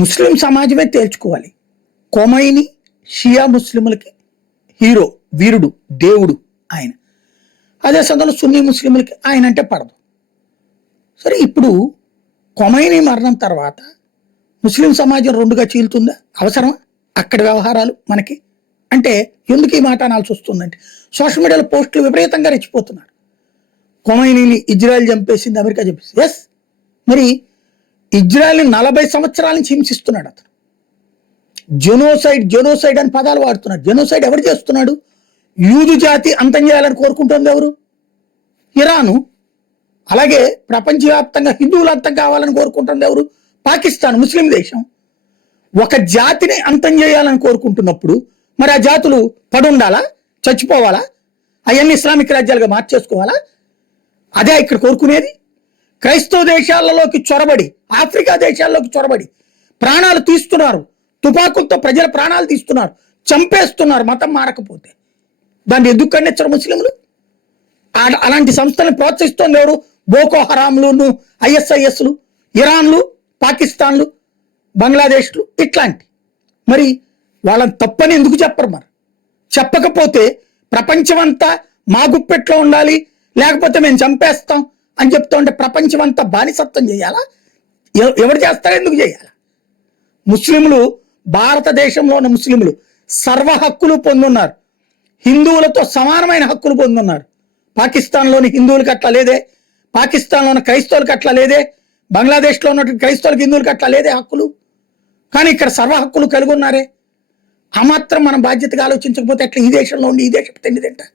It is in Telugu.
ముస్లిం సమాజమే తేల్చుకోవాలి. కొమైని షియా ముస్లింలకి హీరో, వీరుడు, దేవుడు ఆయన. అదే సమయంలో సున్నీ ముస్లింలకి ఆయన అంటే పడదు. సరే, ఇప్పుడు కొమైని మరణం తర్వాత ముస్లిం సమాజం రెండుగా చీలుతుందా? అవసరమా అక్కడి వ్యవహారాలు మనకి? అంటే ఎందుకు ఈ మాట అనాల్సి వస్తుందంటే సోషల్ మీడియాలో పోస్టులు విపరీతంగా రెచ్చిపోతున్నారు. కొమైనీని ఇజ్రాయెల్ చంపేసింది, అమెరికా చంపేసింది. ఎస్, మరి ఇజ్రాయెల్ని 40 సంవత్సరాల నుంచి హింసిస్తున్నాడు అతను. జెనోసైడ్ అని పదాలు వాడుతున్నాడు. జెనోసైడ్ ఎవరు చేస్తున్నాడు? యూదు జాతి అంతం చేయాలని కోరుకుంటుంది ఎవరు? ఇరాను. అలాగే ప్రపంచవ్యాప్తంగా హిందువులు అంతం కావాలని కోరుకుంటుంది ఎవరు? పాకిస్తాన్, ముస్లిం దేశం. ఒక జాతిని అంతం చేయాలని కోరుకుంటున్నప్పుడు మరి ఆ జాతులు పడుండాలా, చచ్చిపోవాలా, అవన్నీ ఇస్లామిక్ రాజ్యాలుగా మార్చేసుకోవాలా? అదే ఇక్కడ కోరుకునేది. క్రైస్తవ దేశాలలోకి చొరబడి, ఆఫ్రికా దేశాల్లోకి చొరబడి ప్రాణాలు తీస్తున్నారు, తుపాకులతో ప్రజల ప్రాణాలు తీస్తున్నారు, చంపేస్తున్నారు మతం మారకపోతే. దాన్ని ఎందుకు ఖండించరు ముస్లింలు? అలాంటి సంస్థలను ప్రోత్సహిస్తోంది ఎవరు? బోకో హరాంలు, ఐఎస్ఐఎస్లు, ఇరాన్లు, పాకిస్తాన్లు, బంగ్లాదేశ్లు, ఇట్లాంటి. మరి వాళ్ళని తప్పని ఎందుకు చెప్పరు? మరి చెప్పకపోతే ప్రపంచమంతా మా గుప్పెట్లో ఉండాలి, లేకపోతే మేము చంపేస్తాం అని చెప్తా ఉంటే ప్రపంచమంతా బానిసత్వం చేయాలా? ఎవరు చేస్తారో ఎందుకు చేయాలా? ముస్లింలు, భారతదేశంలో ఉన్న ముస్లింలు సర్వ హక్కులు పొందున్నారు, హిందువులతో సమానమైన హక్కులు పొందున్నారు. పాకిస్తాన్లోని హిందువులకు అట్లా లేదే, పాకిస్తాన్లో ఉన్న క్రైస్తవులకు అట్లా లేదే, బంగ్లాదేశ్లో ఉన్నటువంటి క్రైస్తవులకు హిందువులకు అట్లా లేదే హక్కులు. కానీ ఇక్కడ సర్వ హక్కులు కలిగి ఉన్నారే. ఆ మాత్రం మనం బాధ్యతగా ఆలోచించకపోతే ఎట్లా ఈ దేశంలో ఉండి ఈ దేశపు తిండి తింటా?